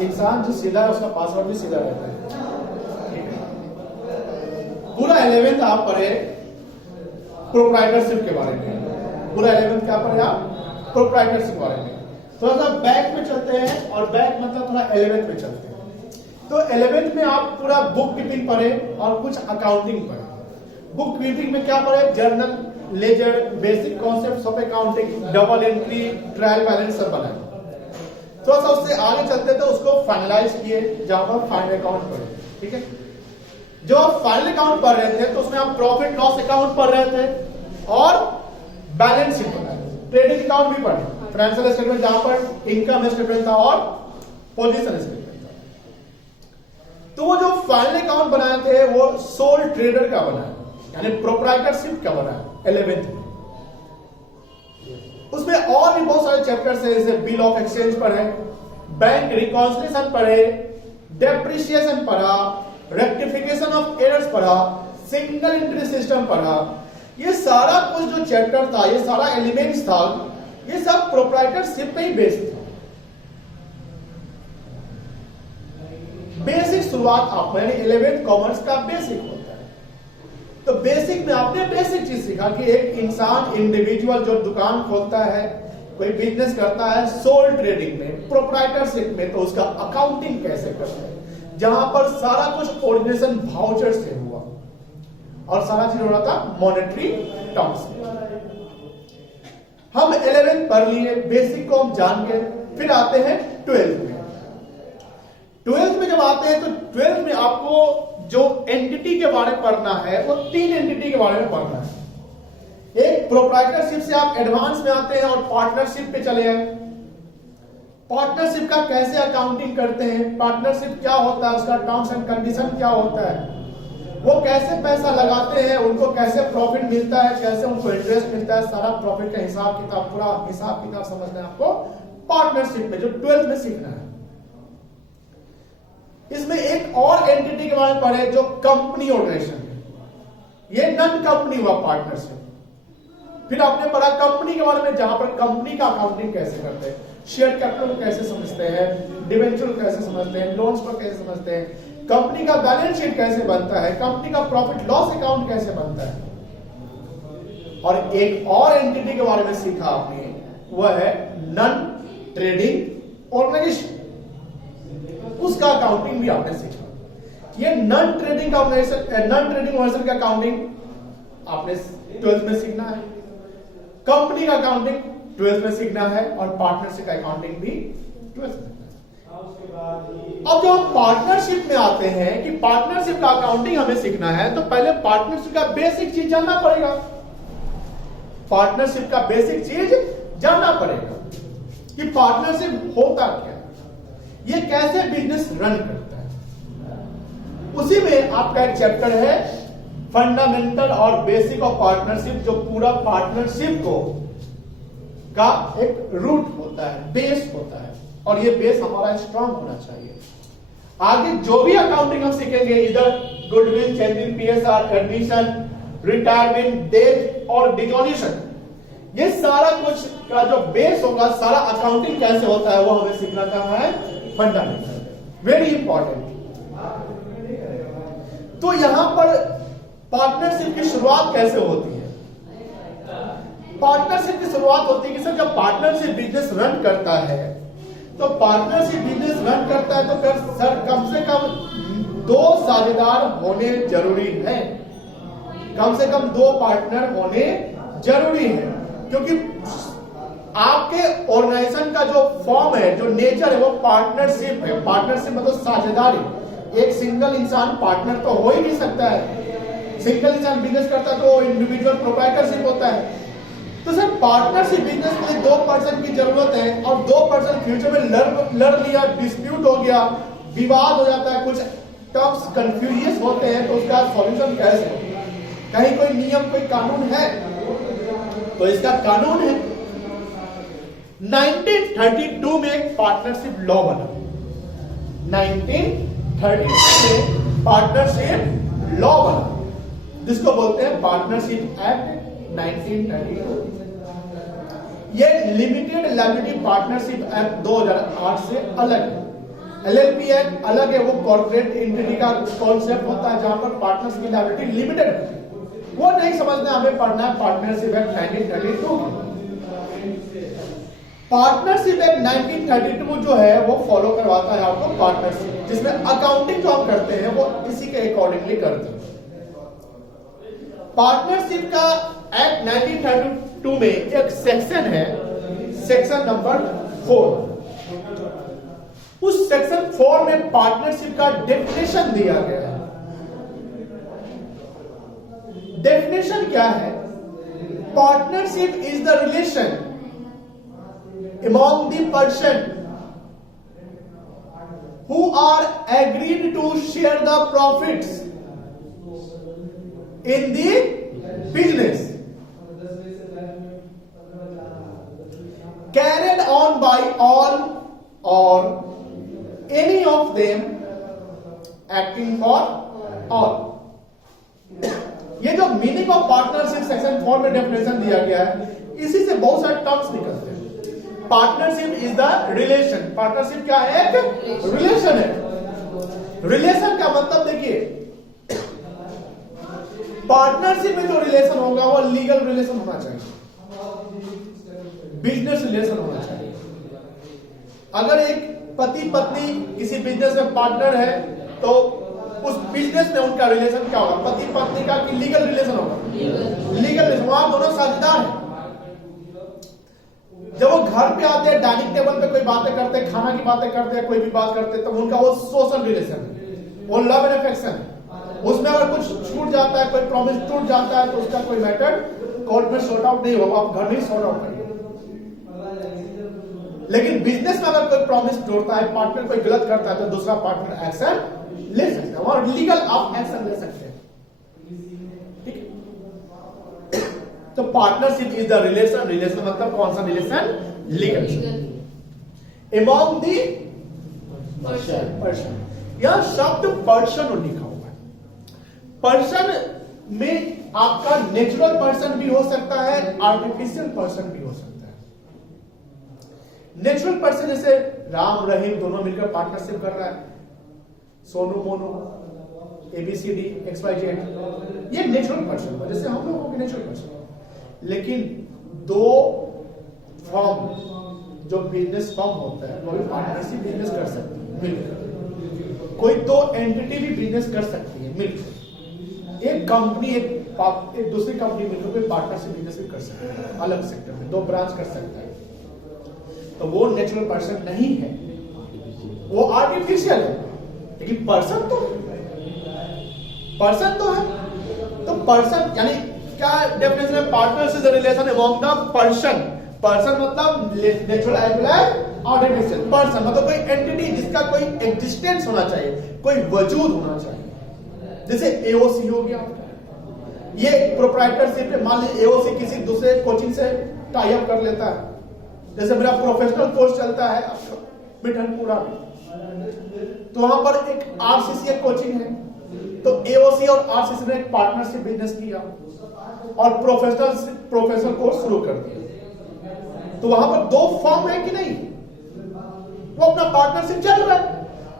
इंसान जो सीधा है उसका पासवर्ड भी सीधा रहता है। पूरा 11th आप पढ़े प्रोप्राइटरशिप के बारे में, पूरा 11th क्या पढ़े आप प्रोप्राइटरशिप के बारे में। थोड़ा सा बैक में चलते हैं, और बैक मतलब थोड़ा 11th में चलते हैं। तो 11th में आप पूरा बुक कीपिंग पढ़े और कुछ अकाउंटिंग पढ़े। बुक कीपिंग में क्या पढ़े? Journal, ledger, basic concepts of accounting, double entry, trial balance सब बनाए। थोड़ा सा उससे आगे चलते थे, उसको फाइनलाइज किए, जहां पर फाइनल अकाउंट पढ़े। ठीक है, जो आप फाइनल अकाउंट पढ़ रहे थे तो उसमें आप प्रॉफिट लॉस अकाउंट पढ़ रहे थे और बैलेंस शीट पढ़ रहे थे, ट्रेडिंग अकाउंट भी पढ़े, फाइनेंशियल स्टेटमेंट जहां पर इनकम स्टेटमेंट था और पोजीशन स्टेटमेंट था। तो वो जो फाइनल अकाउंट बनाए थे वो सोल ट्रेडर का बनाया, यानी प्रोप्राइटरशिप का बनाया 11th में। उसमें और भी बहुत सारे चैप्टर्स हैं, जैसे बिल ऑफ एक्सचेंज पढ़े, बैंक रिकॉन्सिलिएशन पढ़े, डेप्रिसिएशन पढ़ा, रेक्टिफिकेशन ऑफ एरर्स पढ़ा, सिंगल एंट्री सिस्टम पढ़ा। ये सारा कुछ जो चैप्टर था, ये सारा एलिमेंट्स था, ये सब प्रोप्राइटरशिप पे ही बेस्ड था। बेसिक शुरुआत आप मैंने 11th कॉमर्स का बेसिक होता है। तो बेसिक में आपने बेसिक चीज सीखा कि एक इंसान इंडिविजुअल जो दुकान खोलता है, कोई बिजनेस करता है सोल ट्रेडिंग में, प्रोप्राइटरशिप में, तो उसका अकाउंटिंग कैसे करता है, जहां पर सारा कुछ ऑर्डिनेशन वाउचर से हुआ और सारा चीज हो रहा था मॉनेटरी टर्म्स में। हम 11th पढ़ लिए, बेसिक को हम जान के फिर आते हैं 12th में। 12th में जब आते हैं तो 12th में आपको जो एंटिटी के बारे में पढ़ना है वो 3 एंटिटी के बारे में पढ़ना है। एक प्रोप्राइटरशिप से आप एडवांस में आते हैं और पार्टनरशिप पे चले आए। पार्टनरशिप का कैसे अकाउंटिंग करते हैं, पार्टनरशिप क्या होता है, उसका टर्म्स एंड कंडीशन क्या होता है, वो कैसे पैसा लगाते हैं, उनको कैसे प्रॉफिट मिलता है, कैसे उनको इंटरेस्ट मिलता है, सारा प्रॉफिट का हिसाब किताब, पूरा हिसाब किताब समझना है आपको पार्टनरशिप में, जो 12th में सीखना है। इसमें एक और एंटिटी के बारे में पढ़े जो कंपनी ऑर्गेनाइजेशन है, ये नॉन कंपनी हुआ पार्टनरशिप। फिर आपने पढ़ा कंपनी के बारे में, जहां पर कंपनी का अकाउंटिंग कैसे करते हैं, शेयर कैपिटल को कैसे समझते हैं, डिवेंचर कैसे समझते हैं, लोन्स को कैसे समझते हैं, कंपनी का बैलेंस शीट कैसे बनता है, कंपनी का प्रॉफिट लॉस अकाउंट कैसे बनता है। और एक और एंटिटी के बारे में सीखा आपने, वह है नॉन ट्रेडिंग ऑर्गेनाइजेशन, उसका अकाउंटिंग भी आपने सीखा। ये non trading organisation, non trading organisation का अकाउंटिंग आपने 12th में सीखना है, कंपनी का अकाउंटिंग 12th में सीखना है, और पार्टनरशिप का अकाउंटिंग भी 12th में। अब जब हम पार्टनरशिप में आते हैं कि पार्टनरशिप का अकाउंटिंग हमें सीखना है, तो पहले पार्टनरशिप का बेसिक चीज जानना पड़ेगा। पार्टनरशिप का बेसिक चीज जानना पड़ेगा कि पार्टनरशिप होता क्या है, ये कैसे बिजनेस रन करता है। उसी में आपका एक चैप्टर है फंडामेंटल और बेसिक ऑफ पार्टनरशिप, जो पूरा पार्टनरशिप को का एक रूट होता है, बेस होता है, और ये बेस हमारा स्ट्रांग होना चाहिए। आगे जो भी अकाउंटिंग हम सीखेंगे, इधर goodwill, changing PSR, admission, retirement, death और डिसॉल्यूशन, ये सारा कुछ का जो बेस होगा, सारा अकाउंटिंग कैसे होता है, वो हमें सीखना कहाँ है, फंडामेंटल, वेरी इंपॉर्टेंट। तो यहां पर पार्टनरशिप की शुरुआत कैसे होती है? पार्टनरशिप की शुरुआत होती है कि सर जब पार्टनरशिप बिजनेस रन करता है, तो पार्टनरशिप बिजनेस रन करता है तो फिर सर कम से कम 2 साझेदार होने जरूरी है, कम से कम 2 पार्टनर होने जरूरी है, क्योंकि आपके ऑर्गेनाइजेशन का जो फॉर्म है, जो नेचर है, वो पार्टनरशिप है। पार्टनरशिप मतलब साझेदारी। एक सिंगल इंसान पार्टनर तो हो ही नहीं सकता है, सिंगल इंसान बिजनेस करता है तो इंडिविजुअल प्रोप्राइटरशिप होता है। तो सर पार्टनरशिप बिजनेस के लिए 2 पर्सन की जरूरत है, और 2 पर्सन फ्यूचर में लड़ लिया, डिस्प्यूट हो गया, विवाद हो जाता है, कुछ टर्म्स कंफ्यूजियस होते हैं, तो उसका सॉल्यूशन कैसे? कहीं कोई नियम, कोई कानून है? तो इसका कानून है 1932 में एक पार्टनरशिप लॉ बना। 1932 में पार्टनरशिप लॉ बना, जिसको बोलते हैं पार्टनरशिप एक्ट 1932। ये लिमिटेड लायबिलिटी पार्टनरशिप एक्ट 2008 से अलग है। एलएलपी एक्ट अलग है, वो कॉर्पोरेट एंटिटी का कॉन्सेप्ट होता है जहां पर पार्टनर्स की लायबिलिटी लिमिटेड है। वो नहीं समझना, हमें पढ़ना है पार्टनरशिप एक्ट 1932। पार्टनरशिप एक्ट 1932 जो है वो फॉलो करवाता है आपको पार्टनरशिप, जिसमें अकाउंटिंग जो हम करते हैं वो इसी के अकॉर्डिंगली करते हैं। पार्टनरशिप का एक्ट 1932 में एक सेक्शन है, सेक्शन नंबर 4। उस सेक्शन 4 में पार्टनरशिप का डेफिनेशन दिया गया है। डेफिनेशन क्या है? Partnership is the relation among the person who are agreed to share the profits in the business carried on by all or any of them acting for all। ये जो meaning of partnership section 4 में definition दिया गया है, इसी से बहुत सारे टर्म्स निकलते हैं। Partnership is the relation. Partnership क्या है? एक रिलेशन है। रिलेशन का मतलब देखिए, पार्टनरशिप में जो रिलेशन होगा वो लीगल रिलेशन होना चाहिए, बिजनेस रिलेशन होना चाहिए। अगर एक पति पत्नी किसी बिजनेस में पार्टनर है तो उस बिजनेस में उनका रिलेशन क्या होगा? पति पत्नी का कि लीगल रिलेशन होगा? Legal relation. वहां दोनों साझेदार हैं। जब वो घर पे आते हैं, डाइनिंग टेबल पे कोई बातें करते हैं, खाना की बातें करते हैं, कोई भी बात करते हैं, तो उनका वो सोशल रिलेशन है, वो लव एंड अफेक्शन है। उसमें अगर कुछ छूट जाता है, कोई प्रॉमिस टूट जाता है, तो उसका कोई मैटर कोर्ट में सॉर्ट आउट नहीं होगा, आप घर में ही सॉर्ट आउट करिए। लेकिन बिजनेस में अगर कोई प्रॉमिस तोड़ता है, पार्टनर कोई गलत करता है, तो दूसरा पार्टनर एक्शन ले सकता है और लीगल आप एक्शन ले सकते हैं। ठीक है? तो partnership is the relation. Relation मतलब कौन सा relation? Legal. Among the person. यह शब्द पर्सन लिखा हुआ है। पर्सन में आपका नेचुरल पर्सन भी हो सकता है, आर्टिफिशियल पर्सन भी हो सकता है। नेचुरल पर्सन जैसे राम रहीम दोनों मिलकर पार्टनरशिप कर रहा है, सोनू मोनू, ABCD XYZ, ये नेचुरल पर्सन है, जैसे हम लोगों के नेचुरल पर्सन। लेकिन दो फर्म जो बिजनेस फर्म होता है वो भी पार्टनरशिप बिजनेस कर सकती है मिलकर। कोई दो एंटिटी भी बिजनेस कर सकती है मिलकर। एक कंपनी एक दूसरी कंपनी मिलकर कोई पार्टनरशिप बिजनेस भी कर सकती है, अलग सेक्टर में दो ब्रांच कर सकता है। तो वो नेचुरल पर्सन नहीं है, वो आर्टिफिशियल है। लेकिन पर्सन तो है। तो पर्सन यानी क्या डेफिनेशन है? Partners is the relation among the person. Person मतलब नेचुरल आर्टिफिशियल। पर्सन मतलब कोई एंटिटी जिसका कोई एग्जिस्टेंस होना चाहिए, कोई वजूद होना चाहिए। जैसे एओसी हो गया, ये प्रोप्राइटरशिप है। मान लीजिए एओसी किसी दूसरे कोचिंग से टाई अप कर लेता है। जैसे मेरा प्रोफेशनल कोर्स चलता है मिठनपुरा में, तो वहां पर एक RCC कोचिंग है, तो एओसी और RCC ने एक पार्टनरशिप बिजनेस किया और प्रोफेशनल कोर्स शुरू कर दिया। तो वहां पर दो फर्म है कि नहीं, वो अपना पार्टनरशिप चल रहा है,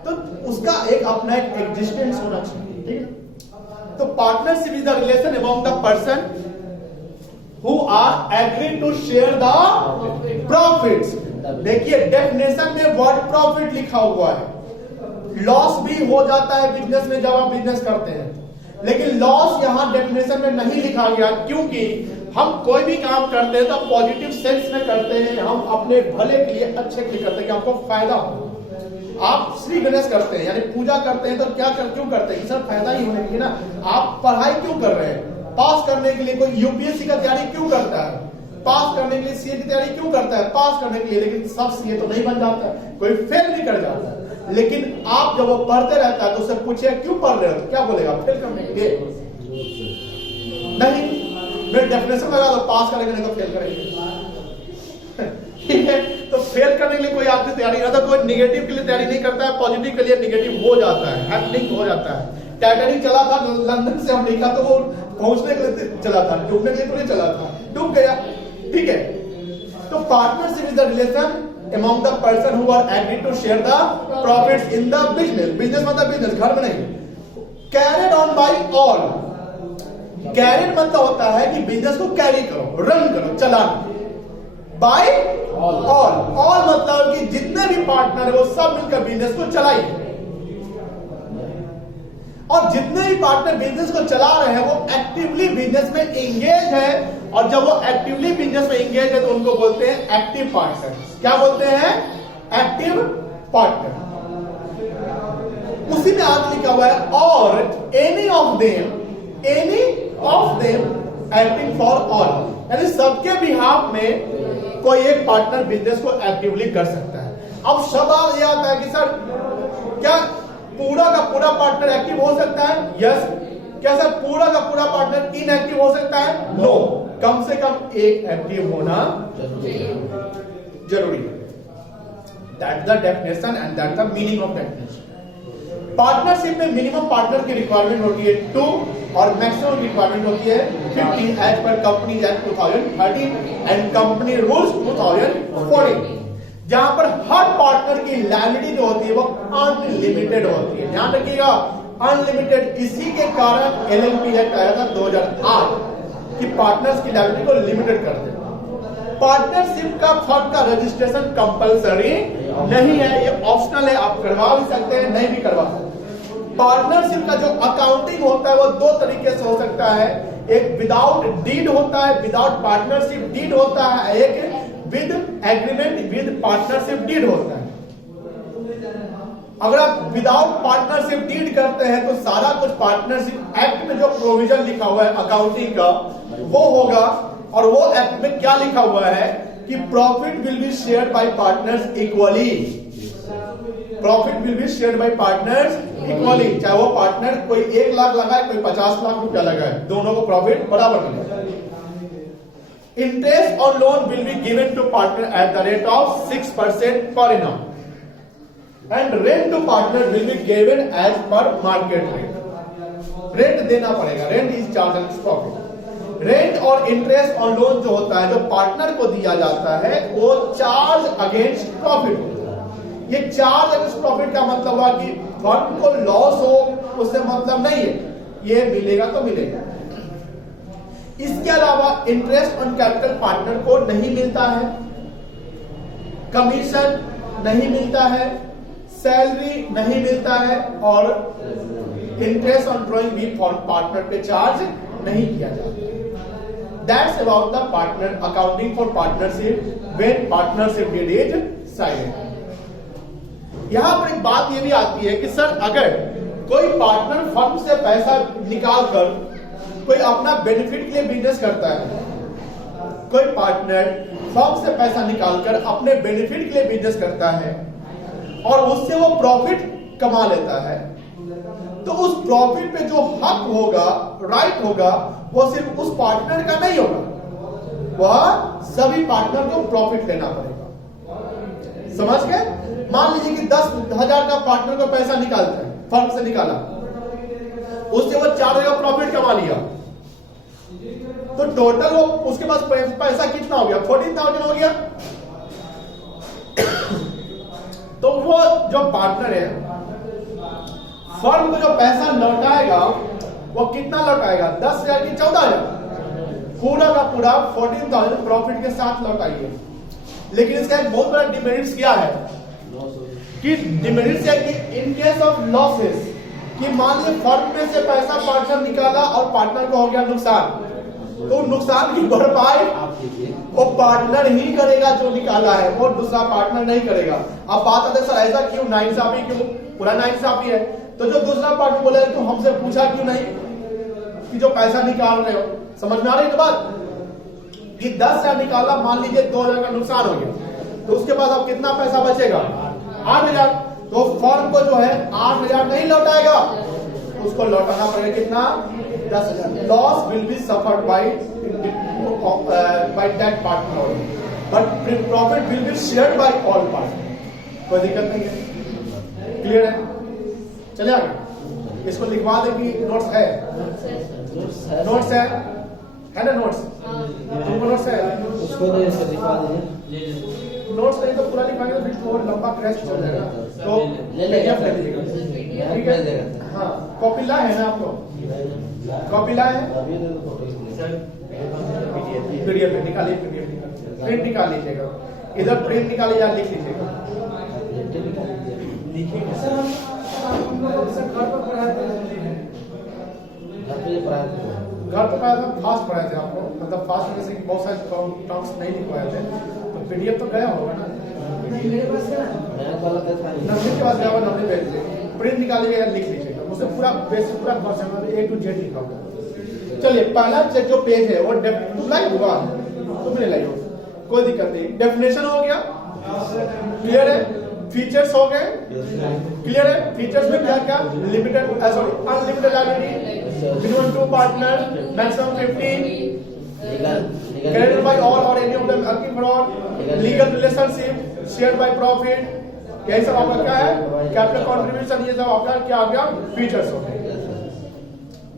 तो उसका एक अपना एक एग्जिस्टेंस होना चाहिए। ठीक है? तो partnership is the relation among the person who are agreed to share the profits। देखिए डेफिनेशन में वर्ड प्रॉफिट लिखा हुआ है। लॉस भी हो जाता है बिजनेस में जब आप बिजनेस करते हैं, लेकिन लॉस यहां डेफिनेशन में नहीं लिखा गया, क्योंकि हम कोई भी काम करते हैं तो पॉजिटिव सेंस में करते हैं, हम अपने भले के लिए, अच्छे के लिए करते हैं कि आपको फायदा हो। आप श्री गणेश करते हैं यानी पूजा करते हैं, तो क्यों करते हैं? सर फायदा ही होने के लिए ना। आप पढ़ाई क्यों कर रहे हैं? पास करने के लिए। कोई यूपीएससी का तैयारी क्यों करता है? पास करने के लिए। सीए की तैयारी क्यों करता है? पास करने के लिए। लेकिन सब सीए तो नहीं बन जाता है, कोई फेल भी कर जाता है। लेकिन आप जब वो पढ़ते रहता है तो उससे पूछे क्यों पढ़ रहे हो, क्या बोलेगा? फेल करने के लिए। नहीं, मैं डेफिनेशन लगा दो, पास करेंगे नहीं तो फेल करेंगे। ठीक है? तो फेल करने के लिए कोई आदमी तैयारी करता है, कोई निगेटिव के लिए तैयारी नहीं करता है, पॉजिटिव के लिए निगेटिव हो जाता है, हैपनिंग हो जाता है। टाइटैनिक चला था लंदन से अमेरिका, तो वो पहुंचने के लिए चला था, डूबने के लिए तो नहीं चला था, डूब गया। ठीक है? तो partnership is the relation among the person who are agreed to share the profits in the business. Business मतलब बिजनेस, घर में नहीं. Carried on by all. Carried मतलब होता है कि बिजनेस को कैरी करो, रन करो, चलाओ. By all मतलब कि जितने भी पार्टनर है वो सब मिलकर बिजनेस को चलाइए. और जितने भी पार्टनर बिजनेस को चला रहे हैं वो एक्टिवली बिजनेस में एंगेज है. और जब वो एक्टिवली बिजनेस में एंगेज है तो उनको बोलते हैं एक्टिव पार्टनर. क्या बोलते हैं? Active partner. उसी में आगे लिखा हुआ है और any of them acting for all. यानी सबके बिहाफ में कोई एक पार्टनर बिजनेस को एक्टिवली कर सकता है. अब सवाल यह आता है कि सर क्या पूरा का पूरा पार्टनर एक्टिव हो सकता है? यस. क्या सर पूरा का पूरा पार्टनर इनएक्टिव हो सकता है? नो. कम से कम एक एक्टिव होना जरूरी है. That's the definition and that's the meaning of definition. Partnership में मिनिमम पार्टनर की रिक्वायरमेंट होती है 2 और मैक्सिमम रिक्वायरमेंट होती है 50 as per company act 2013 and company rules 2014. जहां पर हर पार्टनर की लायबिलिटी जो होती है वो अनलिमिटेड होती है. ध्यान रखिएगा, अनलिमिटेड. इसी के कारण एलएलपी एक्ट आया था 2008 कि पार्टनर्स की लायबिलिटी को लिमिटेड कर दे. पार्टनरशिप का फर्म का रजिस्ट्रेशन कंपलसरी नहीं है, ये ऑप्शनल है. आप करवा भी सकते हैं, नहीं भी करवा सकते. पार्टनरशिप का जो अकाउंटिंग होता है वो 2 तरीके से हो सकता है. एक विदाउट डीड होता है, विदाउट पार्टनरशिप डीड होता है. एक with agreement with partnership deed होता है. अगर आप विदाउट पार्टनरशिप डीड करते हैं तो सारा कुछ पार्टनरशिप एक्ट में जो प्रोविजन लिखा हुआ है अकाउंटिंग का वो होगा. और वो एक्ट में क्या लिखा हुआ है कि profit will be shared by partners equally. Profit will be shared by partners equally. चाहे वो पार्टनर कोई 1 लाख लगाए, कोई 50 लाख रुपया लगाए, दोनों को प्रॉफिट बराबर मिलेगा. Interest on loan will be given to partner at the rate of 6% per annum and rent to partner will be given as per market rate. Rent देना पड़ेगा. Rent is charge and profit. Rent और interest on loan जो होता है, जो partner को दिया जाता है, वो चार्ज अगेंस्ट प्रॉफिट होता है. ये चार्ज अगेंस्ट प्रॉफिट का मतलब हुआ कि फर्म को लॉस हो उससे मतलब नहीं है, ये मिलेगा तो मिलेगा. इसके अलावा इंटरेस्ट ऑन कैपिटल पार्टनर को नहीं मिलता है, कमीशन नहीं मिलता है, सैलरी नहीं मिलता है और इंटरेस्ट ऑन ड्रॉइंग भी फॉर पार्टनर पे चार्ज नहीं किया जाता. That's about the partner accounting for partnership when partnership deed is signed. यहां पर एक बात ये भी आती है कि सर अगर कोई पार्टनर फर्म से पैसा निकाल कर कोई अपना बेनिफिट के लिए बिजनेस करता है, कोई पार्टनर फर्म से पैसा निकालकर अपने बेनिफिट के लिए बिजनेस करता है और उससे वो प्रॉफिट कमा लेता है, तो उस प्रॉफिट पे जो हक होगा, राइट होगा, वो सिर्फ उस पार्टनर का नहीं होगा, वह सभी पार्टनर को प्रॉफिट लेना पड़ेगा. समझ गए? मान लीजिए कि 10,000 का पार्टनर को पैसा निकालता है, फर्म से निकाला, उससे वो 4,000 का प्रॉफिट कमा लिया, तो टोटल वो उसके पास पैसा कितना हो गया? 14,000 हो गया. तो वो जो पार्टनर है फर्म को जो पैसा लौटाएगा वो कितना लौटाएगा? 10,000 की 14,000, पूरा का पूरा 14,000 प्रॉफिट के साथ लौटाइए. लेकिन इसका एक बहुत बड़ा डिमेरिट्स क्या है कि डिमेरिट्स है कि इन केस ऑफ लॉसेस, कि मान लीजिए फर्म में से पैसा पार्टनर निकाला और पार्टनर को हो गया नुकसान, तो नुकसान की भरपाई वो पार्टनर ही करेगा जो निकाला है, वो दूसरा पार्टनर नहीं करेगा. अब बात आते सर ऐसा क्यों, नाइंसाफी क्यों? पूरा नाइंसाफी है. तो जो दूसरा पार्टनर बोले तो हमसे पूछा क्यों नहीं कि जो पैसा निकाल रहे हो? समझ में आ रही है बात कि 10,000 निकाला, मान लीजिए 2,000 का नुकसान हो गया, तो उसके बाद अब कितना पैसा बचेगा? 8,000. तो फर्म को जो है 8,000 नहीं लौटाएगा, उसको लौटाना पड़ेगा कितना? 10,000. Loss will be suffered by that partner, but profit will be shared by all partner. कोई दिक्कत नहीं है. क्लियर है? चलिए आगे. इसको लिखवा दे कि नोट्स है. नोट्स है ना? नोट्स तुमको नोट्स है, उसको तो लिखवा दीजिए. नोट्स नहीं तो पूरा लिखाएंगे तो फिर और लंबा क्रैश चल जाएगा, तो PDF ले लीजिएगा, ठीक है। हाँ, कॉपी ला है ना आपको, कॉपी ला है, PDF निकालिए, PDF प्रिंट निकाल लीजिएगा, इधर प्रिंट निकालिए या लिख लीजिएगा, लिखिएगा। सर हम घर पर पढ़ाते हैं, घर पे पढ़ाया था, फास्ट पढ़ाए थे आपको, मतलब फास्ट जैसे कि बहुत सारे टर्म्स नहीं लिखवाए थे, तो PDF तो गया होगा ना, नवनीत के पास गया होगा, नवनीत भेज दीजिए, प्रिंट निकालिएगा या लिख लीजिएगा, उससे पूरा बेसिक पूरा क्वेश्चन A to Z लिखा होगा। चलिए पहला जो पेज है वो लाइव हुआ, तुमने लाइव, कोई दिक्कत नहीं, डेफिनेशन हो गया, क्लियर है, फीचर्स हो गए, क्लियर है, फीचर्स में क्या क्या, limited sorry unlimited liability, minimum 2 partners, maximum 15, guaranteed by all or any of them working for all, legal relationship, shared by profit, यही सब आपका क्या है, कैपिटल कंट्रीब्यूशन, ये सब आपका क्या आ गया, फीचर्स हो गए।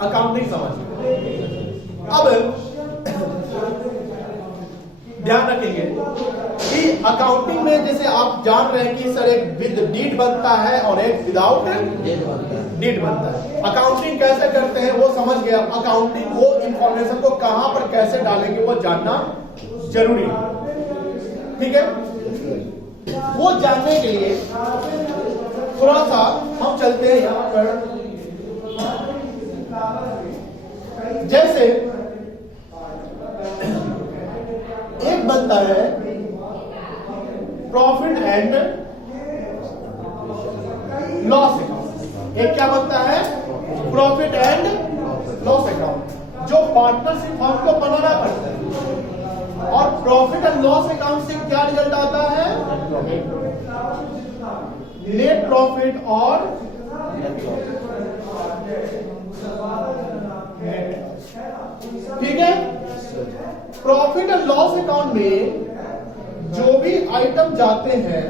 अकाउंटिंग समझ, अब ध्यान रखेंगे कि अकाउंटिंग में जैसे आप जान रहे हैं कि सर एक विद डीड बनता है और एक विदाउट डीड बनता है। अकाउंटिंग कैसे करते हैं वो समझ गया, अकाउंटिंग वो इंफॉर्मेशन को कहां पर कैसे डालेंगे वो जानना जरूरी है, ठीक है। वो जानने के लिए थोड़ा सा हम चलते हैं यहां पर, जैसे एक बनता है प्रॉफिट एंड लॉस अकाउंट, एक क्या बनता है, प्रॉफिट एंड लॉस अकाउंट, जो पार्टनरशिप फर्म को बनाना पड़ता है, और प्रॉफिट एंड लॉस अकाउंट से क्या रिजल्ट आता है, नेट प्रॉफिट और ठीक है। प्रॉफिट एंड लॉस अकाउंट में जो भी आइटम जाते हैं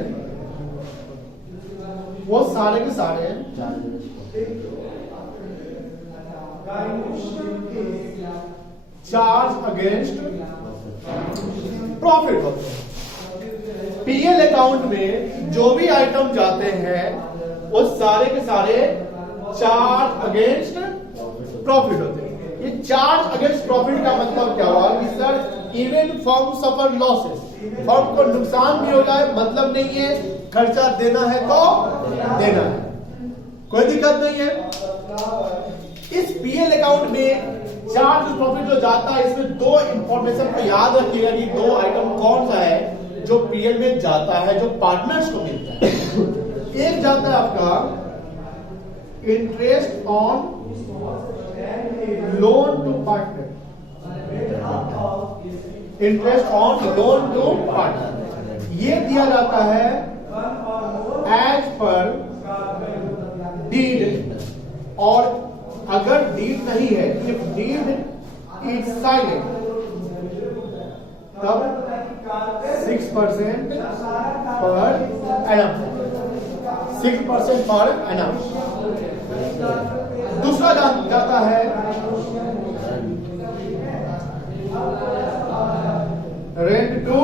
वो सारे के सारे चार्ज अगेंस्ट प्रॉफिट होते हैं। पीएल अकाउंट में जो भी आइटम जाते हैं वो सारे के सारे चार्ज अगेंस्ट प्रॉफिट होते हैं। ये चार्ज अगेंस्ट प्रॉफिट का मतलब क्या हुआ कि सर इवन फर्म सफर लॉसेस, फर्म को नुकसान भी हो जाए मतलब नहीं है, खर्चा देना है तो देना है, कोई दिक्कत नहीं है। इस पीएल अकाउंट में चार्ज प्रॉफिट जो जाता है, इसमें दो इंफॉर्मेशन को याद रखिएगा कि दो आइटम कौन सा है जो पीएल में जाता है, जो पार्टनर्स को मिलता है। एक जाता है आपका interest on loan to partner, interest on loan to partner, ये दिया जाता है एज पर डीड, और अगर डीड नहीं है, इफ डीड इज साइलेंट, तब 6% पर एनम, 6% पर एनम। दूसरा जाता है रेंट टू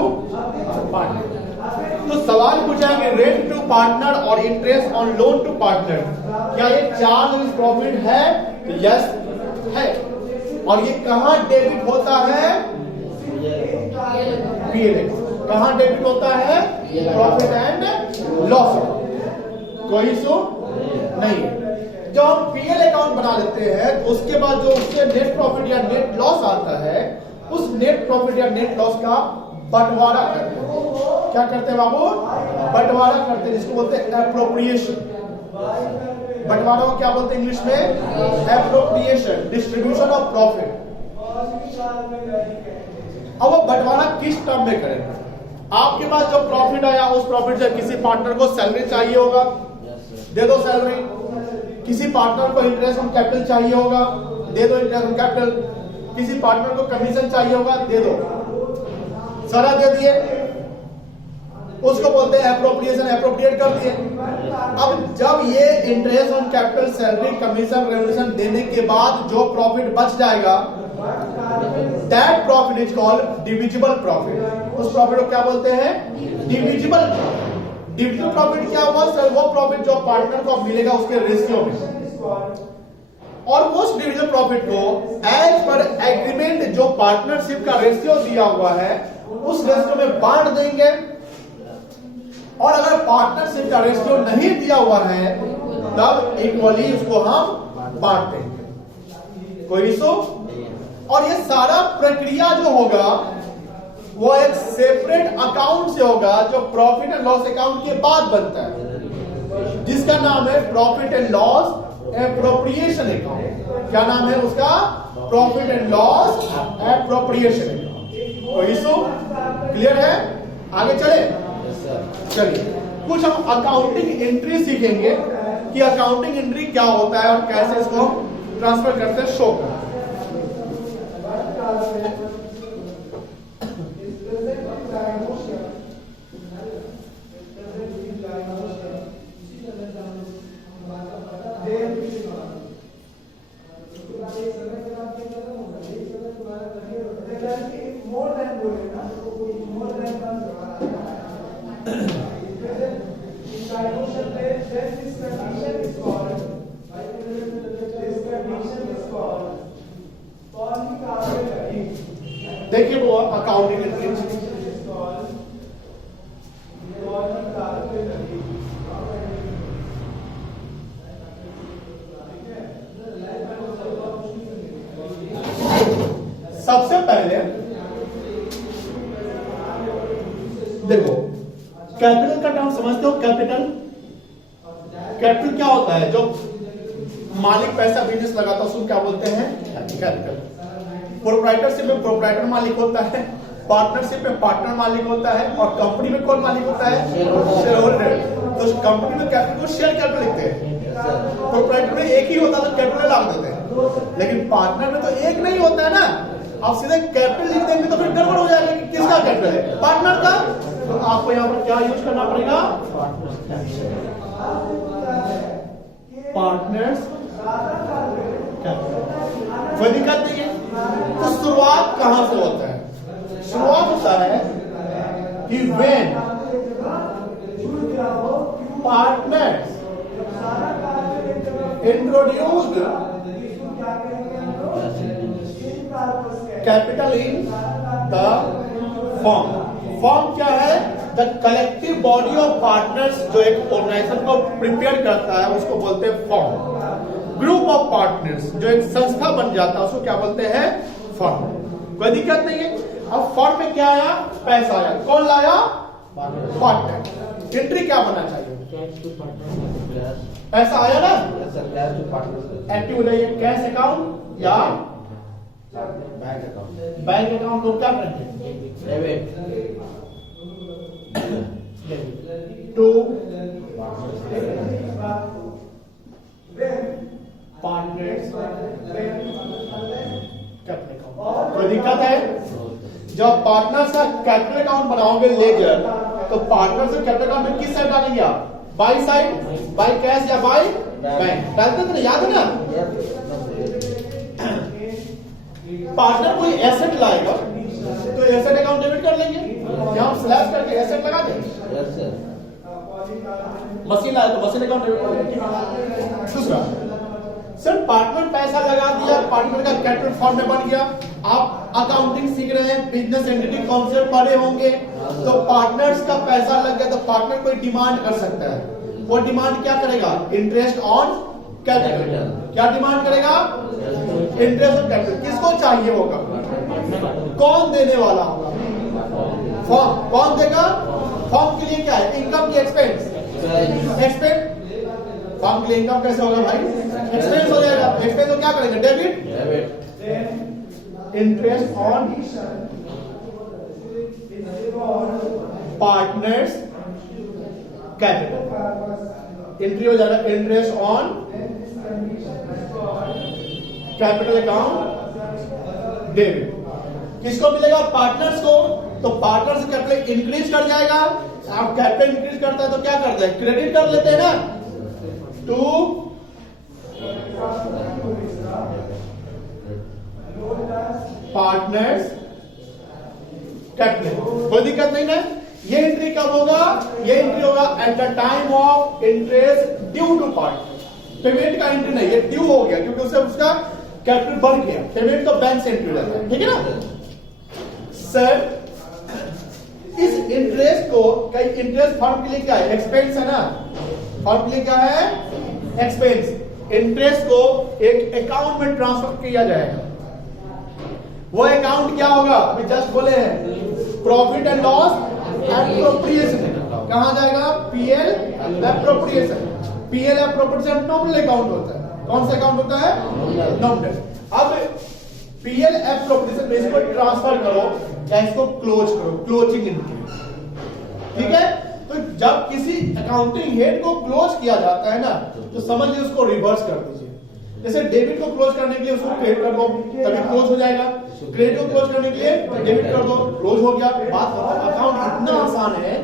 पार्टनर। तो सवाल पूछेंगे रेंट टू पार्टनर और interest on loan to partner, क्या ये चार्ज प्रॉफिट है? यस है। और ये कहां डेबिट होता है? पीएल। कहां डेबिट होता है? Profit and loss. कोई इशू नहीं है। जब हम पीएल अकाउंट बना लेते हैं उसके बाद जो उससे नेट प्रॉफिट या नेट लॉस आता है, उस नेट प्रॉफिट या नेट लॉस का बंटवारा करते हैं। क्या करते हैं बाबू? बंटवारा करते हैं, जिसको बोलते हैं एप्रोप्रिएशन। बंटवारा को क्या बोलते हैं इंग्लिश में? Appropriation, distribution of profit. अब वो बंटवारा किस टर्म में करें? आपके पास जो प्रॉफिट आया उस प्रॉफिट से किसी पार्टनर को सैलरी चाहिए होगा, दे दो सैलरी। किसी पार्टनर को इंटरेस्ट ऑन कैपिटल चाहिए होगा, दे दो इंटरेस्ट ऑन कैपिटल। किसी पार्टनर को कमीशन चाहिए होगा, दे दो, सारा दे दिए। उसको बोलते हैं एप्रोप्रिएशन, एप्रोप्रिएट कर दिए। अब जब ये interest on capital, salary, commission, revolution देने के बाद जो प्रॉफिट बच जाएगा, that profit is called divisible profit. उस प्रॉफिट को क्या बोलते हैं? डिविजिबल। डिविजिबल प्रॉफिट क्या हुआ सर? वो प्रॉफिट जो पार्टनर को मिलेगा उसके रेशियो में, और उस डिविजिबल प्रॉफिट को एज पर एग्रीमेंट जो पार्टनरशिप का रेशियो दिया हुआ है उस रेशियो में बांट देंगे। और अगर पार्टनरशिप का रेशियो नहीं दिया हुआ है तब इक्वली उसको हम बांट देंगे। कोई इशू? और ये सारा प्रक्रिया जो होगा वो एक सेपरेट अकाउंट से होगा जो प्रॉफिट एंड लॉस अकाउंट के बाद बनता है, जिसका नाम है profit and loss appropriation account. क्या नाम है उसका? Profit and loss appropriation account. कोई इशू? क्लियर है? आगे चले? चलिए कुछ हम अकाउंटिंग एंट्री सीखेंगे कि अकाउंटिंग एंट्री क्या होता है और कैसे इसको ट्रांसफर करते हैं, शो करते हैं। देखिए वो अकाउंटिंग एंट्री सबसे पहले देखो कैपिटल का टर्म समझते हो? कैपिटल कैपिटल क्या होता है? जो मालिक पैसा बिजनेस लगाता है उसको क्या बोलते हैं? कैपिटल। प्रोप्राइटरशिप में प्रोप्राइटर मालिक होता है, पार्टनरशिप में पार्टनर मालिक होता है, और कंपनी में कौन मालिक होता है? Share holder. तो कंपनी में कैपिटल को शेयर कैपिटल लिखते हैं। प्रोप्राइटर में एक ही होता तो कैपिटल लाग देते हैं, लेकिन पार्टनर में तो एक नहीं होता है ना। आप सीधे कैपिटल लिख देंगे तो फिर गड़बड़ हो जाएगा कि किसका कैपिटल है? पार्टनर का। तो आपको यहाँ पर क्या यूज करना पड़ेगा? Partners capital. कोई दिक्कत नहीं है। तो शुरुआत कहां से होता है? शुरुआत होता है कि when partners introduced capital in the firm. Firm क्या है? The collective body of partners जो एक ऑर्गेनाइजेशन को प्रिपेयर करता है उसको बोलते हैं फर्म। ग्रुप ऑफ पार्टनर्स जो एक संस्था बन जाता है उसको क्या बोलते हैं? फर्म। कोई दिक्कत नहीं है। अब फर्म में क्या आया? पैसा आया। कौन लाया? पार्टनर। एंट्री क्या बनना चाहिए? पैसा आया ना? एक्टिव हो जाइए कैश अकाउंट या बैंक अकाउंट को क्या करेंगे? To partners capital account. कोई दिक्कत है? जब पार्टनर्स का कैपिटल अकाउंट बनाओगे लेजर, तो पार्टनर से कैपिटल अकाउंट में किस साइड डालेंगे आप? बाई साइड, बाई कैश या बाई बैंक डालते थे, याद है ना? पार्टनर कोई एसेट लाएगा तो एसेट अकाउंट डेबिट कर लेंगे, यहां स्लैश करके एसेट लगा देंगे। मशीन लाए तो मशीन अकाउंट डेबिट कर लेंगे। दूसरा सर पार्टनर पैसा लगा दिया, पार्टनर का कैपिटल फॉर्म में बन गया। आप अकाउंटिंग सीख रहे हैं, बिजनेस एंटिटी कॉन्सेप्ट पढ़े होंगे, तो पार्टनर्स का पैसा लग गया तो पार्टनर कोई डिमांड कर सकता है। वो डिमांड क्या करेगा? Interest on capital. क्या डिमांड करेगा? Interest on capital. किसको चाहिए होगा? कौन देने वाला होगा? फॉर्म। कौन देगा? फॉर्म के लिए क्या है? इनकम की एक्सपेंस। एक्सपेंस फॉर्म के लिए इनकम कैसे होगा भाई? एक्सपेंस हो जाएगा। एक्सपेंस तो क्या करेंगे? Debit. Interest on partners capital. Entry हो जाएगा interest on capital account debit. किसको मिलेगा? पार्टनर्स को। तो पार्टनर से कैपिटल इंक्रीज कर जाएगा। आप कैपिटल इंक्रीज करता है तो क्या करते हैं? क्रेडिट कर लेते हैं ना। टू पार्टनर्स कैपिटल, कोई दिक्कत नहीं ना। ये एंट्री कब होगा? ये एंट्री होगा at the time of interest due to party. Payment का एंट्री नहीं, ये ड्यू हो गया क्योंकि उससे उसका कैपिटल बढ़ गया। पेमेंट तो बैंक से एंट्री रहता है, ठीक है ना सर। इस इंटरेस्ट को, कई इंटरेस्ट फर्म के लिए क्या है? एक्सपेंस है ना, फर्म के लिए क्या है? एक्सपेंस। इंटरेस्ट को एक अकाउंट में ट्रांसफर किया जाएगा। वो अकाउंट क्या होगा? अभी जस्ट बोले हैं, प्रॉफिट एंड लॉस एप्रोप्रिएशन। कहां जाएगा? PL appropriation. PL appropriation nominal account होता है। कौन सा अकाउंट होता है? नॉमिनल। अब पीएल एप्रोप्रिएशन में इसको ट्रांसफर करो या इसको क्लोज करो, क्लोजिंग एंट्री, ठीक है। तो जब किसी अकाउंटिंग हेड को क्लोज किया जाता है ना, तो समझिए उसको रिवर्स कर दीजिए। जैसे डेबिट को क्लोज करने के लिए उसको क्रेडिट कर दो, तभी क्लोज हो जाएगा। क्रेडिट को क्लोज करने के लिए डेबिट कर दो, क्लोज हो गया। बात अकाउंट इतना आसान है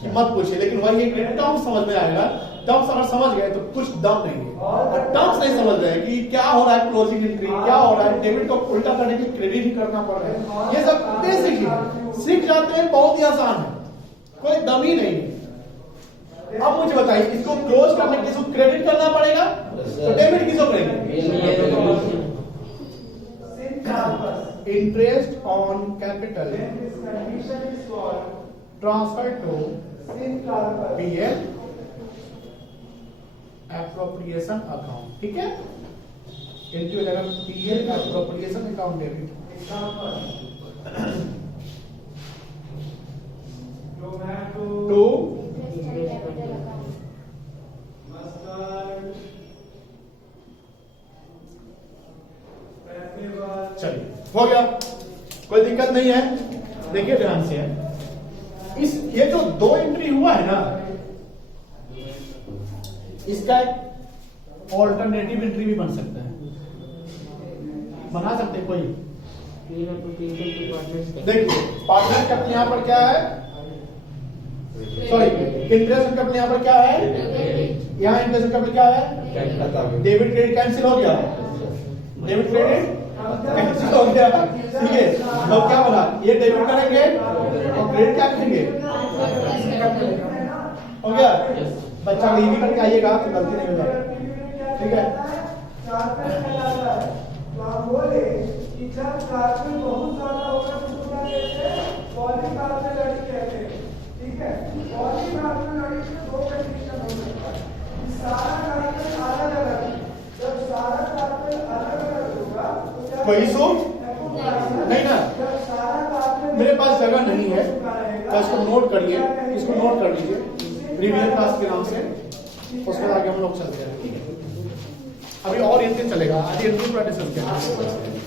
कि मत पूछिए, लेकिन वही एक टर्म समझ में आएगा। टर्म्स अगर समझ गए तो कुछ दम नहीं है, और टर्म्स नहीं समझ रहे हैं कि क्या हो रहा है, क्लोजिंग एंट्री क्या हो रहा है, डेबिट को उल्टा करने के लिए क्रेडिट ही करना पड़ रहा है, ये सब बेसिक है, सीख जाते हैं, बहुत ही आसान है, कोई दम ही नहीं है। अब मुझे बताइए, इसको क्लोज करने के लिए इसको क्रेडिट करना पड़ेगा, तो डेबिट किसको करेंगे? Interest on capital transfer to PL appropriation account, ठीक है। एंट्री हो जाएगा PL appropriation account debit to. चलिए हो गया, कोई दिक्कत नहीं है। देखिए ध्यान से, इस ये जो दो एंट्री हुआ है ना, इसका एक ऑल्टरनेटिव एंट्री भी बन सकता है, बना सकते हैं कोई। देखिए पार्टनर कैपिटल यहां पर क्या है? सॉरी, इंटरेस्ट कैपिटल यहां पर क्या है? यहां इंटरेस्ट कैपिटल क्या है? डेबिट क्रेडिट कैंसिल हो गया, डेबिट क्रेडिट कैंसिल हो गया, ठीक है। तो क्या बना? ये डेबिट करेंगे और क्रेडिट क्या करेंगे? हो गया। बच्चा को ये भी करके आइएगा तो गलती नहीं हो जाएगी, ठीक है। बोले कि जब कार्बन बहुत ज्यादा होगा तो क्या कहते हैं? पॉलीकार्बोनेट कहते हैं, ठीक है। पॉलीकार्बोनेट में दो कंडीशन हो सकता है, सारा कार्बन अलग अलग, जब सारा कार्बन अलग अलग होगा तो क्या कोई इशू नहीं ना। जब सारा कार्बन, मेरे पास जगह नहीं है तो इसको नोट करिए, इसको नोट कर लीजिए प्रीवियस क्लास के नाम से, उसके बाद आगे हम लोग चलते हैं, ठीक है। अभी और एंट्री चलेगा, आज एंट्री पूरा डिस्कस करेंगे।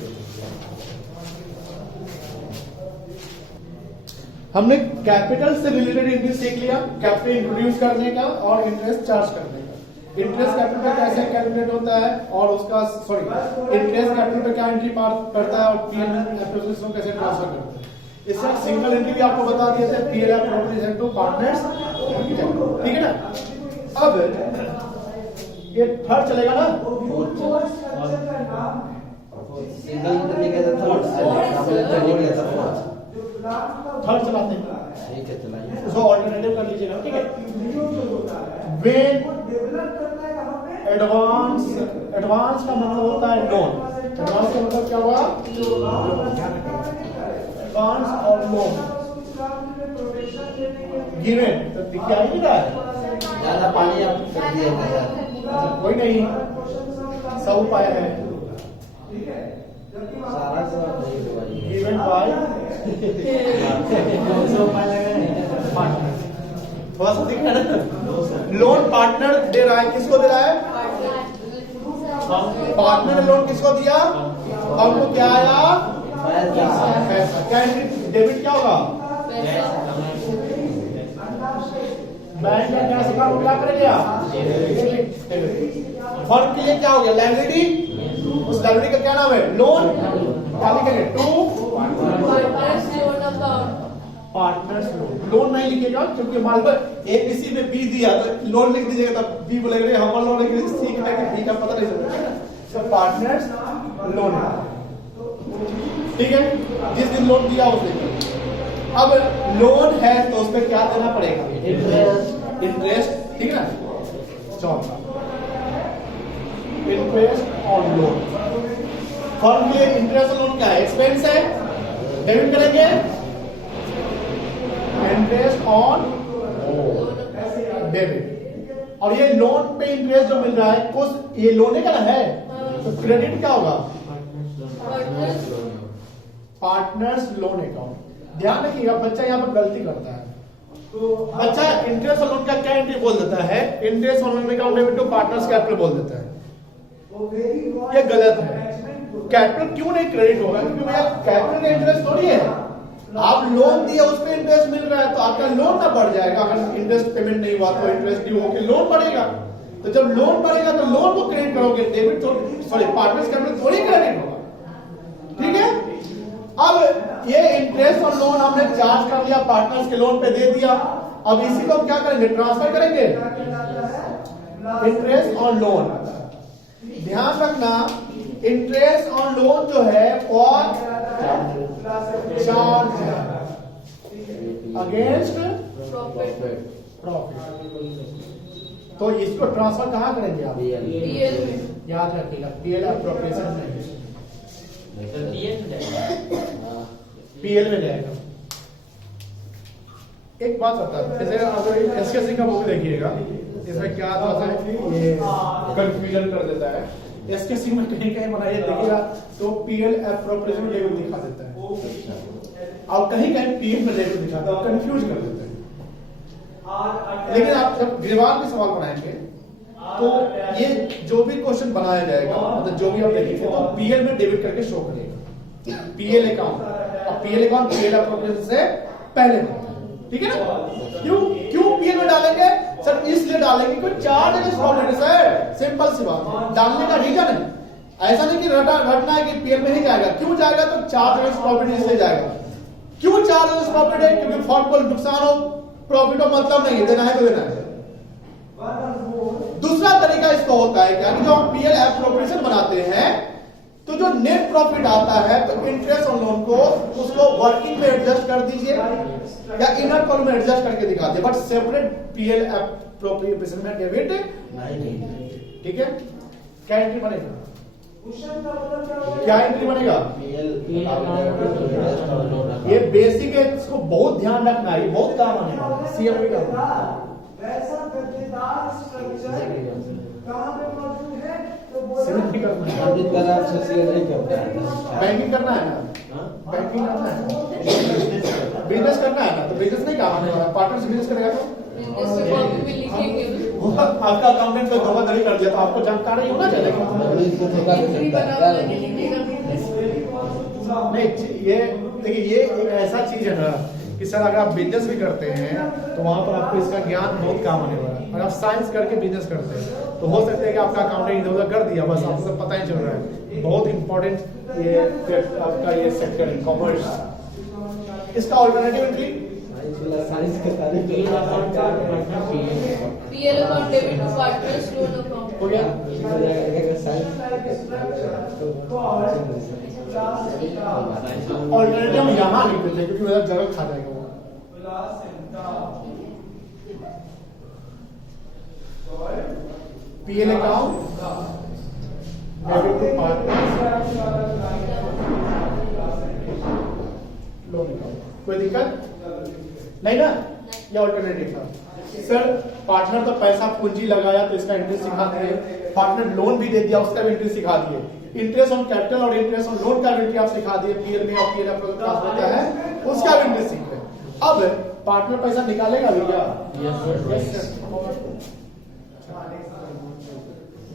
हमने कैपिटल से रिलेटेड एंट्री सीख लिया, कैपिटल इंट्रोड्यूस करने का और इंटरेस्ट चार्ज करने का। इंटरेस्ट कैपिटल कैसे कैलकुलेट होता है और उसका इंटरेस्ट कैपिटल क्या एंट्री करता है और पीएल एप्रोप्रिएशन कैसे ट्रांसफर करता है। इससे सिंगल एंट्री भी आपको बता दिए थे, पीएल एप्रोप्रिएशन टू पार्टनर्स, ठीक है ना। अब ये थर्ड चलेगा ना, थर्ड चलाते हैं, उसको ऑल्टरनेटिव कर लीजिएगा, ठीक है। वेन एडवांस, एडवांस का मतलब होता है लोन, एडवांस का मतलब क्या हुआ? एडवांस और लोन गिवन, तो क्या ही रहा है, ज्यादा पानी आप कर दिया, कोई नहीं, सब उपाय है, गिवन बाय थोड़ा सा दिख रहा है। लोन पार्टनर दे रहा है, किसको दे रहा है? पार्टनर ने लोन किसको दिया? हमको क्या आया? पैसा। क्या डेबिट क्या होगा? बैंक में क्या सिखा क्या करेगा? फर्म के लिए क्या हो गया? लायबिलिटी, उस लायबिलिटी का क्या नाम है? लोन। क्या लिखेंगे? टू पार्टनर्स लोन नहीं लिखेगा क्योंकि मान लो एबीसी में बी दिया तो लोन लिख दीजिएगा, तब बी बोलेगा हम लोन लिख सी का बी का पता नहीं चलेगा। तो पार्टनर्स लोन, ठीक है, जिस दिन लोन दिया उस दिन। अब लोन है तो उस पर क्या देना पड़ेगा? इंटरेस्ट, ठीक है ना। चौथा इंटरेस्ट ऑन लोन। फर्म के लिए इंटरेस्ट ऑन लोन क्या है? एक्सपेंस है, डेबिट करेंगे। Interest on debit. और ये लोन पे इंटरेस्ट जो मिल रहा है कुछ ये लोन का ना है, तो क्रेडिट क्या होगा? Partners loan account. ध्यान रखिएगा, बच्चा यहाँ पर गलती करता है। बच्चा इंटरेस्ट ऑन लोन का क्या एंट्री बोल देता है? Interest on loan account debit to partners capital बोल देता है। ये गलत है। कैपिटल क्यों नहीं क्रेडिट होगा? क्योंकि भैया कैपिटल का इंटरेस्ट थोड़ी है। आप लोन दिए उस पर इंटरेस्ट मिल रहा है तो आपका लोन ना बढ़ जाएगा। अगर इंटरेस्ट पेमेंट नहीं हुआ तो इंटरेस्ट ड्यू होकर लोन बढ़ेगा। तो जब लोन बढ़ेगा तो लोन को क्रेडिट करोगे, डेबिट तो सॉरी पार्टनर्स कैपिटल थोड़ी क्रेडिट होगा। ठीक है। अब ये इंटरेस्ट और लोन हमने चार्ज कर लिया, पार्टनर्स के लोन पे दे दिया। अब इसी को क्या करेंगे? ट्रांसफर करेंगे। इंटरेस्ट और लोन, ध्यान रखना इंटरेस्ट ऑन लोन जो है फॉर चार्ज अगेंस्ट प्रॉफिट। तो इसको ट्रांसफर कहां करेंगे आप? याद रखिएगा, पीएल एप्रोप्रिएशन नहीं, पीएल में जाएगा। एक बात बता, जैसे अगर एसकेसी का बुक देखिएगा, इसमें क्या आता है ये कंफ्यूजन कर देता है। एसकेसी में कहीं कहीं बनाइए देखिएगा तो पीएल एप्रोप्रिएशन लेवल दिखा देता है और कहीं कहीं पीएल में लेवल दिखाता है, कंफ्यूज कर देता है। लेकिन आप जब ग्रीवाल के सवाल बनाएंगे तो ये जो भी क्वेश्चन बनाया जाएगा, मतलब जो भी आप देखेंगे तो पीएल में डेबिट करके शो करेगा पीएल अकाउंट। और पीएल अकाउंट पीएल एप्रोप्रिएशन से पहले बनता है। ठीक है ना। क्यों पीएल में डालेंगे सर? इसलिए डालेंगे क्योंकि charge against profit sir, simple सी बात है। डालने का रीजन है, ऐसा नहीं कि रटना है कि पीएल में ही जाएगा। क्यों जाएगा? तो चार्ज अगेंस्ट प्रॉफिट इसलिए जाएगा। क्यों चार्ज अगेंस्ट प्रॉफिट है? क्योंकि फर्म को नुकसान हो, प्रॉफिट हो मतलब नहीं है, देना है तो देना है। दूसरा तरीका इसका होता है क्या कि जो हम पीएल एप्रोप्रिएशन बनाते हैं तो जो नेट प्रॉफिट आता है तो इंटरेस्ट ऑन लोन को उसको वर्किंग में एडजस्ट कर दीजिए या इनर कॉलम में एडजस्ट करके दिखा दे, बट सेपरेट पीएल एप्रोप्रिएशन में डेबिट नहीं। ठीक है। क्या एंट्री बनेगा? क्या एंट्री बनेगा? ये बेसिक है, इसको बहुत ध्यान रखना है, ये बहुत काम आने सीएमबी का। बैंकिंग करना है ना, बैंकिंग करना है, बिजनेस करना है ना, तो बिजनेस नहीं काम आने वाला। पार्टनर से बिजनेस करेगा तो आपका अकाउंटेंट को धोखाधड़ी कर दिया तो आपको जानकारी होना चाहिए। नहीं, ये देखिए ये एक ऐसा चीज है ना कि सर अगर आप बिजनेस भी करते हैं तो वहां पर आपको इसका ज्ञान बहुत काम आने वाला है। अगर आप साइंस करके बिजनेस करते हैं तो हो सकता है कि आपका अकाउंटिंग इधर उधर कर दिया, बस आपको तो पता ही चल रहा है। बहुत इंपॉर्टेंट ये आपका ये सेक्टर है कॉमर्स। इसका ऑल्टरनेटिव एंट्री साइंस के सारे PL account debit to partners loan account हो गया। ऑल्टरनेटिव हम यहाँ लिख देते हैं क्योंकि उधर जगह खा जाएगा वो। PL account debit to partners loan account. कोई दिक्कत नहीं ना? ये ऑल्टरनेटिव था। सर पार्टनर तो पैसा पूंजी लगाया तो इसका इंटरेस्ट सिखा दिए, पार्टनर लोन भी दे दिया उसका भी इंटरेस्ट सिखा दिए, इंटरेस्ट ऑन कैपिटल और इंटरेस्ट ऑन लोन का भी इंटरेस्ट आप सिखा दिए, पीएल में और पीएल होता है उसका भी इंटरेस्ट सीखते हैं। अब पार्टनर पैसा निकालेगा भी क्या? Yes.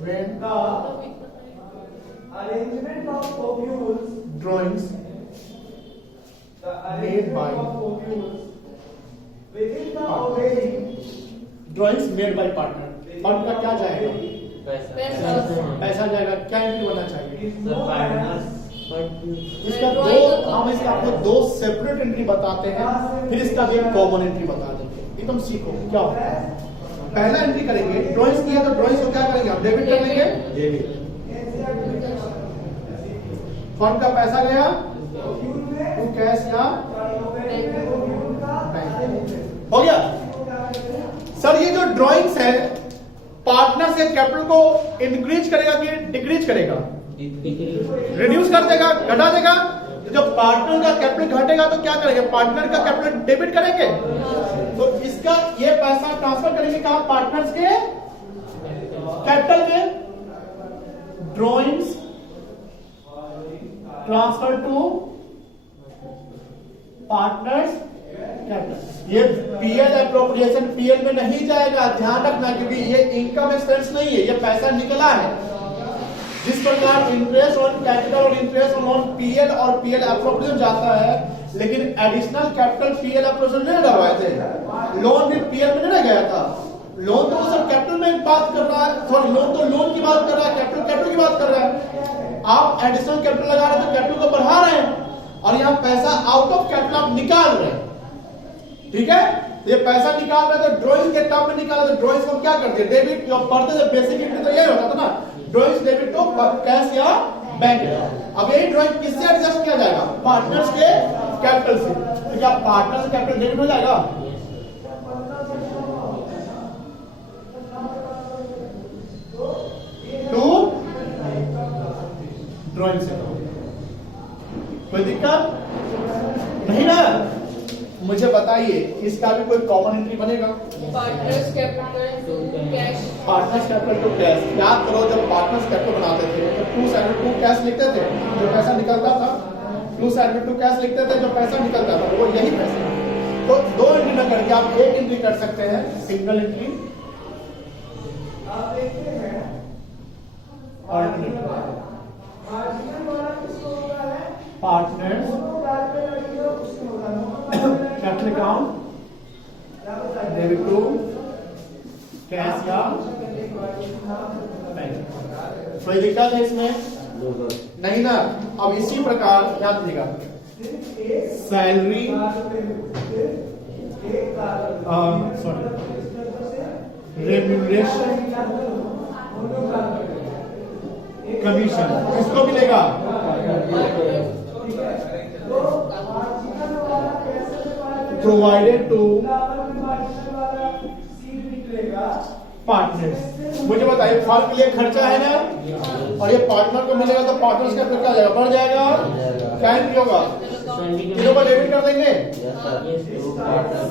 When the arrangement of copules, drawings made by within the obeying drawings made by partner, fund का क्या जाएगा? पैसा जाएगा। क्या एंट्री बनना चाहिए? इसका दो, हम इसका आपको दो सेपरेट एंट्री बताते हैं, फिर इसका भी एक कॉमन एंट्री बता देते हैं। एकदम सीखो क्या होता है। पहला एंट्री करेंगे, ड्राइंग्स किया तो ड्राइंग्स को क्या करेंगे? हम डेबिट कर लेंगे। फंड का पैसा गया टू कैश या हो गया सर। ये जो ड्राइंग्स है पार्टनर से कैपिटल को इंक्रीज करेगा कि डिक्रीज करेगा? रिड्यूस कर देगा, घटा देगा। तो जब पार्टनर का कैपिटल घटेगा तो क्या करेंगे? पार्टनर का कैपिटल डेबिट करेंगे। तो इसका ये पैसा ट्रांसफर करेंगे कहां? पार्टनर्स के कैपिटल में। Drawings transfer to partners capital. ये पीएल एप्रोप्रिएशन पीएल में नहीं जाएगा, ध्यान रखना, क्योंकि ये इनकम एक्सपेंस नहीं है, ये पैसा निकला है। जिस प्रकार इंटरेस्ट ऑन कैपिटल और इंटरेस्ट ऑन पीएल और पीएल एप्रोप्रिएशन जाता है, लेकिन एडिशनल कैपिटल पीएल एप्रोप्रिएशन नहीं डलवाए थे। लोन भी पीएल में नहीं गया था। लोन तो वो सब कैपिटल में बात कर रहा है, सॉरी लोन तो लोन की बात कर रहा है, कैपिटल की बात कर रहा है। आप एडिशनल कैपिटल लगा रहे हैं तो कैपिटल को बढ़ा रहे हैं, और यहाँ पैसा आउट ऑफ कैपिटल आप निकाल रहे हैं। ठीक है, ये पैसा निकाल रहे हैं तो ड्राइंग के टर्म में निकाला, तो ड्राइंग को क्या करते हैं? डेबिट। जो पढ़ते थे बेसिक एंट्री तो यही होता था ना, ड्राइंग डेबिट टू कैश या बैंक। अब यही ड्राइंग किससे एडजस्ट किया जाएगा? पार्टनर्स के कैपिटल से। तो क्या पार्टनर्स कैपिटल डेबिट हो जाएगा? टू ड्राइंग से कोई दिक्कत नहीं ना? मुझे बताइए इसका भी कोई कॉमन एंट्री बनेगा? Partners capital to cash. Partners capital to cash. याद करो जब पार्टनर्स कैपिटल बनाते थे तो टू साइड टू कैश लिखते थे, जो पैसा निकलता था। टू साइड टू कैश लिखते थे, जो पैसा निकलता था वो यही पैसा। तो दो एंट्री न करके आप एक एंट्री कर सकते हैं, single entry. Partners capital account debit to cash या बैंक। कोई दिक्कत है इसमें? नहीं ना। अब इसी प्रकार याद रखिएगा, सैलरी सॉरी रेम्यूनरेशन कमीशन किसको मिलेगा? Provided to partners. मुझे बताइए फॉर्म के लिए खर्चा है ना, और ये पार्टनर को मिलेगा तो पार्टनर्स का क्या जाएगा? बढ़ जाएगा। क्या एंट्री होगा? कितनों को डेबिट कर देंगे?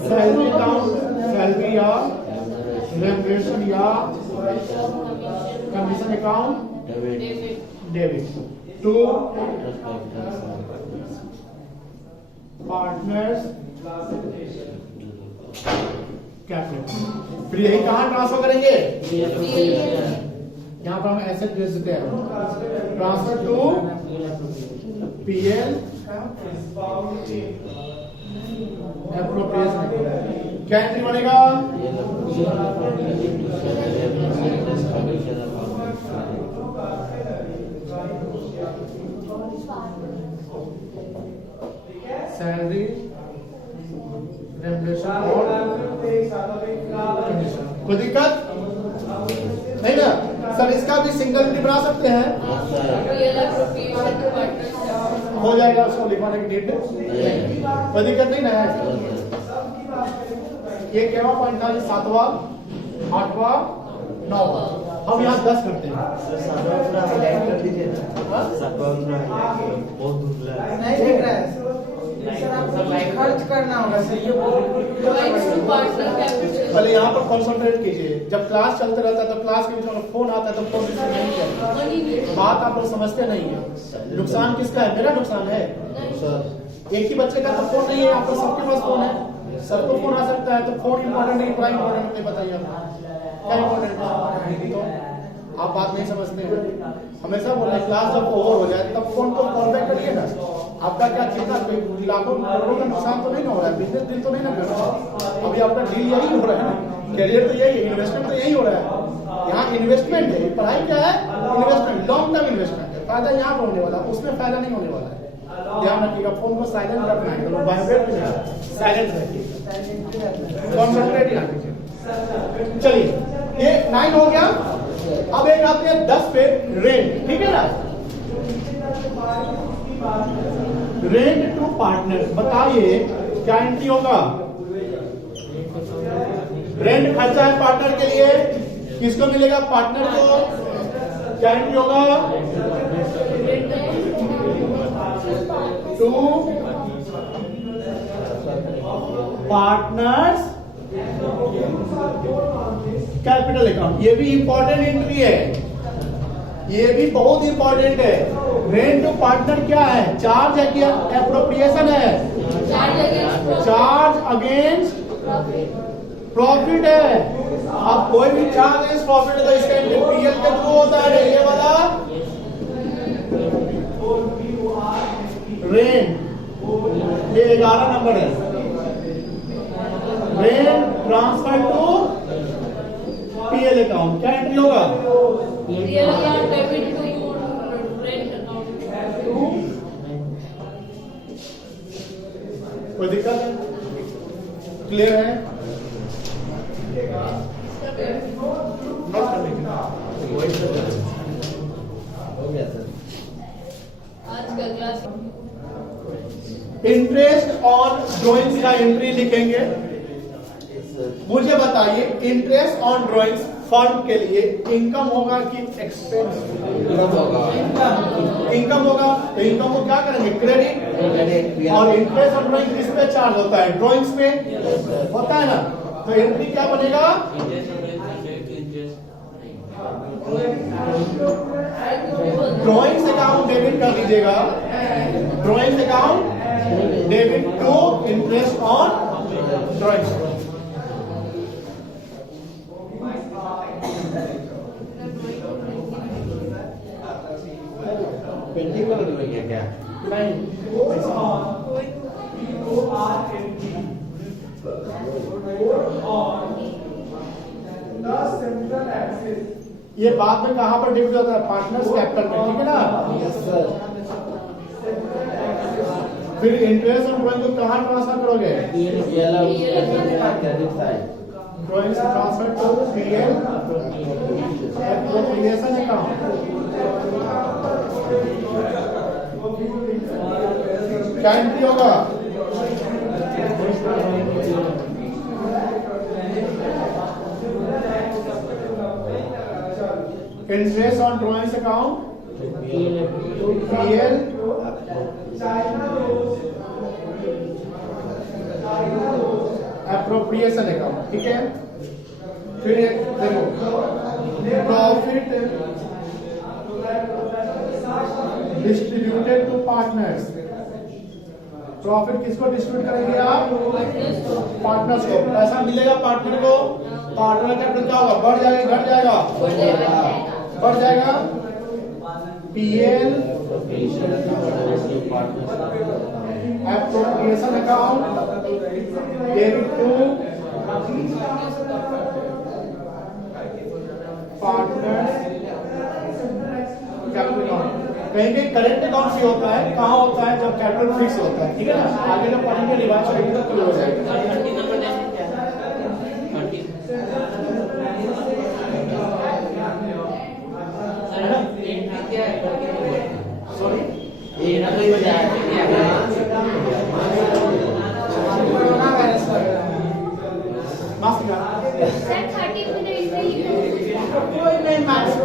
सैलरी अकाउंट, सैलरी या रेम्यूनरेशन या commission account debit to partners capital. फिर यही कहां ट्रांसफर करेंगे? यहां पर हम एसेट भेज देते हैं, ट्रांसफर टू पीएल एप्रोप्रिएशन। क्या एंट्री बनेगा? सैलरी रेम्यूनरेशन और कमीशन। कोई दिक्कत नहीं ना सर? इसका भी सिंगल एंट्री बना सकते हैं, हो जाएगा। उसको लिखवाने की डेट कोई दिक्कत नहीं ना है। ये केवा पॉइंट था? 7वां 8वां 9वां। हम यहाँ 10 करते हैं। नहीं दिख रहा है खर्च करना होगा सर। ये पहले यहाँ पर कॉन्सेंट्रेट कीजिए। जब क्लास चलते रहता है तो क्लास के बीच में फोन आता है तो फोन रिसीव नहीं किया। बात आप लोग समझते नहीं है। नुकसान किसका है? मेरा नुकसान है। एक ही बच्चे का तो फोन नहीं है, आपको सबके पास फोन है, सबको फोन आ सकता है। तो फोन इम्पोर्टेंट नहीं, पढ़ाई इम्पोर्टेंट नहीं? बताइए क्या इम्पोर्टेंट है? तो आप बात नहीं समझते हैं। हमेशा बोल रहे क्लास जब ओवर हो जाए तब फोन को कॉल बैक करिए ना। आपका क्या कितना लाखों करोड़ों का नुकसान तो नहीं ना हो रहा है? बिजनेस डील तो नहीं ना कर रहा है? अभी आपका डील यही हो रहा है ना, कैरियर तो यही है, इन्वेस्टमेंट तो यही हो रहा है। यहाँ इन्वेस्टमेंट है, पढ़ाई क्या है? इन्वेस्टमेंट, लॉन्ग टर्म इन्वेस्टमेंट है। फायदा यहाँ पर होने वाला, उसमें फायदा नहीं होने वाला है। ध्यान रखिएगा, फोन को साइलेंट रखना है, तो वाइब्रेट नहीं, साइलेंट रखिए, कॉन्सेंट्रेट यहाँ कीजिए। चलिए ये 9 हो गया। अब एक आते हैं 10 पे, रेंट। ठीक है ना? Rent to partner. बताइए क्या एंट्री होगा? रेंट खर्चा है पार्टनर के लिए, किसको मिलेगा? पार्टनर को। क्या एंट्री होगा? To partners capital account. ये भी इंपॉर्टेंट एंट्री है, ये भी बहुत इंपॉर्टेंट है। रेंट टू पार्टनर क्या है? चार्ज है कि एप्रोप्रिएशन है? चार्ज अगेंस्ट प्रॉफिट है। अब कोई भी चार्ज अगेंस्ट प्रॉफिट है तो इसका एंट्री पीएल के थ्रू होता है, ये वाला रेंट। ये 11 नंबर है, rent transfer to PL account. क्या एंट्री होगा? Real account debit to rent account. कोई दिक्कत है? क्लियर है? नोट करने के आज का क्लास इंटरेस्ट ऑन ड्रॉइंग्स का एंट्री लिखेंगे। मुझे बताइए, इंटरेस्ट ऑन ड्रॉइंग्स फर्म के लिए इनकम होगा कि एक्सपेंस? इनकम होगा। तो इनकम को क्या करेंगे? क्रेडिट। और इंटरेस्ट ऑन ड्रॉइंग किस पे चार्ज होता है? ड्रॉइंग्स पे होता है ना। तो एंट्री क्या बनेगा? ड्रॉइंग्स अकाउंट डेबिट कर दीजिएगा, drawings account debit to interest on drawings. Painting वाला नहीं क्या? नहीं, ये बाद में कहां पर डिविड होता है? पार्टनर्स कैपिटल में, ठीक है ना? फिर इंटरेस्ट ऑन ड्रॉइंग को कहां ट्रांसफर करोगे? ड्रॉइंग से transfer to PL appropriation account. क्या एंट्री होगा? Interest on drawings account PL appropriation account, ठीक है। फिर देखो, profit distributed to partners. Profit किसको डिस्ट्रीब्यूट करेंगे आप? पार्टनर्स को। पैसा मिलेगा पार्टनर को, पार्टनर कैपिटल क्या होगा? बढ़ जाएगा, घट जाएगा? बढ़ जाएगा। PL appropriation account debit to partners capital account. कहीं कहीं करेंट अकाउंट से होता है, कहाँ होता है? जब कैपिटल फिक्स होता है, ठीक है ना। आगे जब पढ़ेंगे रिवाइज करेंगे तो क्लियर हो जाएगा। सॉरी,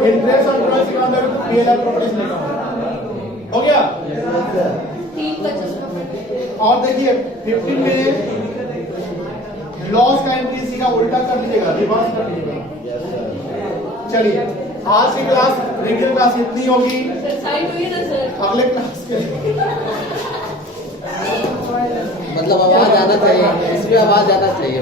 इंटरेस्ट ऑन ड्रॉइंग्स के अंदर पीएल एप्रोप्रिएशन अकाउंट हो गया। 3 और देखिए 15 में लॉस का एंट्री इसी का उल्टा कर लीजिएगा, रिवर्स कर लीजिएगा। चलिए, आज की क्लास रेगुलर क्लास इतनी होगी। साइड हुई ना सर? अगले क्लास के मतलब आवाज आना चाहिए, इसमें आवाज आना चाहिए।